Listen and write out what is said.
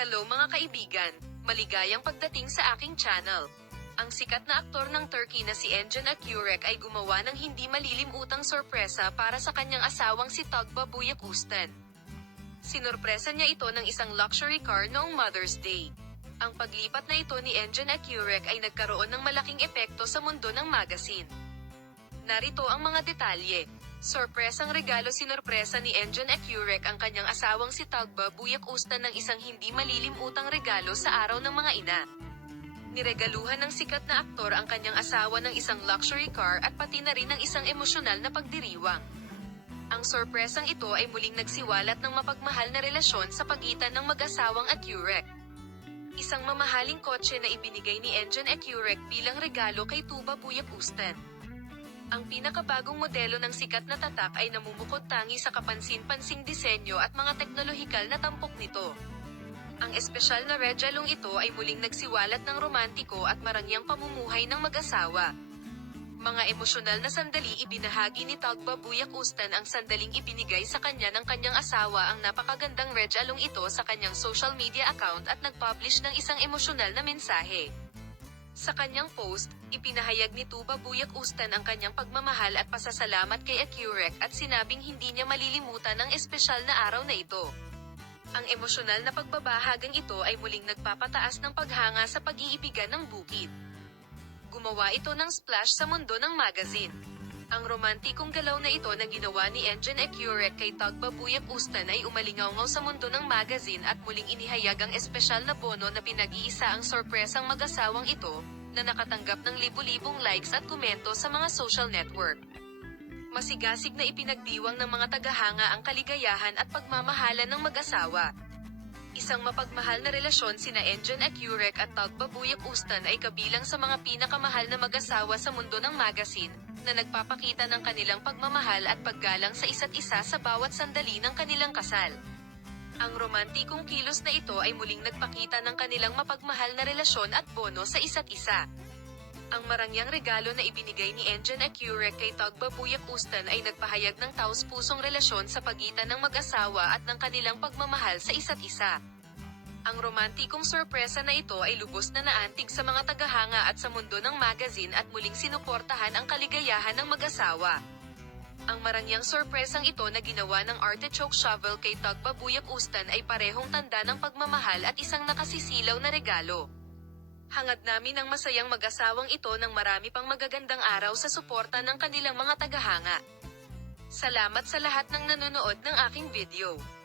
Hello mga kaibigan, maligayang pagdating sa aking channel. Ang sikat na aktor ng Turkey na si Engin Akurek ay gumawa ng hindi malilimutang sorpresa para sa kanyang asawang si Tugba Buyakustan. Sinurpresa niya ito ng isang luxury car noong Mother's Day. Ang paglipat na ito ni Engin Akurek ay nagkaroon ng malaking epekto sa mundo ng magazine. Narito ang mga detalye. Sorpresang regalo sinurpresa ni Engin Akurek ang kanyang asawang si Tugba Buyakustan ng isang hindi malilimutang regalo sa araw ng mga ina. Niregaluhan ng sikat na aktor ang kanyang asawa ng isang luxury car at pati na rin ng isang emosyonal na pagdiriwang. Ang sorpresang ito ay muling nagsiwalat ng mapagmahal na relasyon sa pagitan ng mag-asawang Akurek. Isang mamahaling kotse na ibinigay ni Engine Akurek bilang regalo kay Tuba Buyakustan. Ang pinakabagong modelo ng sikat na tatak ay namumukod tangi sa kapansin-pansing disenyo at mga teknolohikal na tampok nito. Ang espesyal na regalong ito ay muling nagsiwalat ng romantiko at marangyang pamumuhay ng mag-asawa. Mga emosyonal na sandali ibinahagi ni Tagba Buyak Ustan ang sandaling ibinigay sa kanya ng kanyang asawa ang napakagandang regalong ito sa kanyang social media account at nag-publish ng isang emosyonal na mensahe. Sa kanyang post, ipinahayag ni Tuba Buyak Ustan ang kanyang pagmamahal at pasasalamat kay Akurek at sinabing hindi niya malilimutan ang espesyal na araw na ito. Ang emosyonal na pagbabahagang ito ay muling nagpapataas ng paghanga sa pag-iibigan ng bukid. Gumawa ito ng splash sa mundo ng magazine. Ang romantikong galaw na ito na ginawa ni Engine Akurek kay Tagba Buyak Ustan ay umalingaw sa mundo ng magazine at muling inihayag ang espesyal na bono na pinag-iisa ang sorpresang mag-asawang ito, na nakatanggap ng libu-libong likes at komento sa mga social network. Masigasig na ipinagdiwang ng mga tagahanga ang kaligayahan at pagmamahalan ng mag-asawa. Isang mapagmahal na relasyon sina Engine Akurek at Tagba Buyak Ustan ay kabilang sa mga pinakamahal na mag-asawa sa mundo ng magazine, na nagpapakita ng kanilang pagmamahal at paggalang sa isa't isa sa bawat sandali ng kanilang kasal. Ang romantikong kilos na ito ay muling nagpakita ng kanilang mapagmahal na relasyon at bono sa isa't isa. Ang marangyang regalo na ibinigay ni Engine Akurek kay Tagba Buyak Ustan ay nagpahayag ng taus-pusong relasyon sa pagitan ng mag-asawa at ng kanilang pagmamahal sa isa't isa. Ang romantikong sorpresa na ito ay lubos na naantig sa mga tagahanga at sa mundo ng magazine at muling sinuportahan ang kaligayahan ng mag-asawa. Ang marangyang sorpresang ito na ginawa ng artichoke shovel kay Tagba Buyak Ustan ay parehong tanda ng pagmamahal at isang nakasisilaw na regalo. Hangad namin ang masayang mag-asawang ito ng marami pang magagandang araw sa suporta ng kanilang mga tagahanga. Salamat sa lahat ng nanonood ng aking video.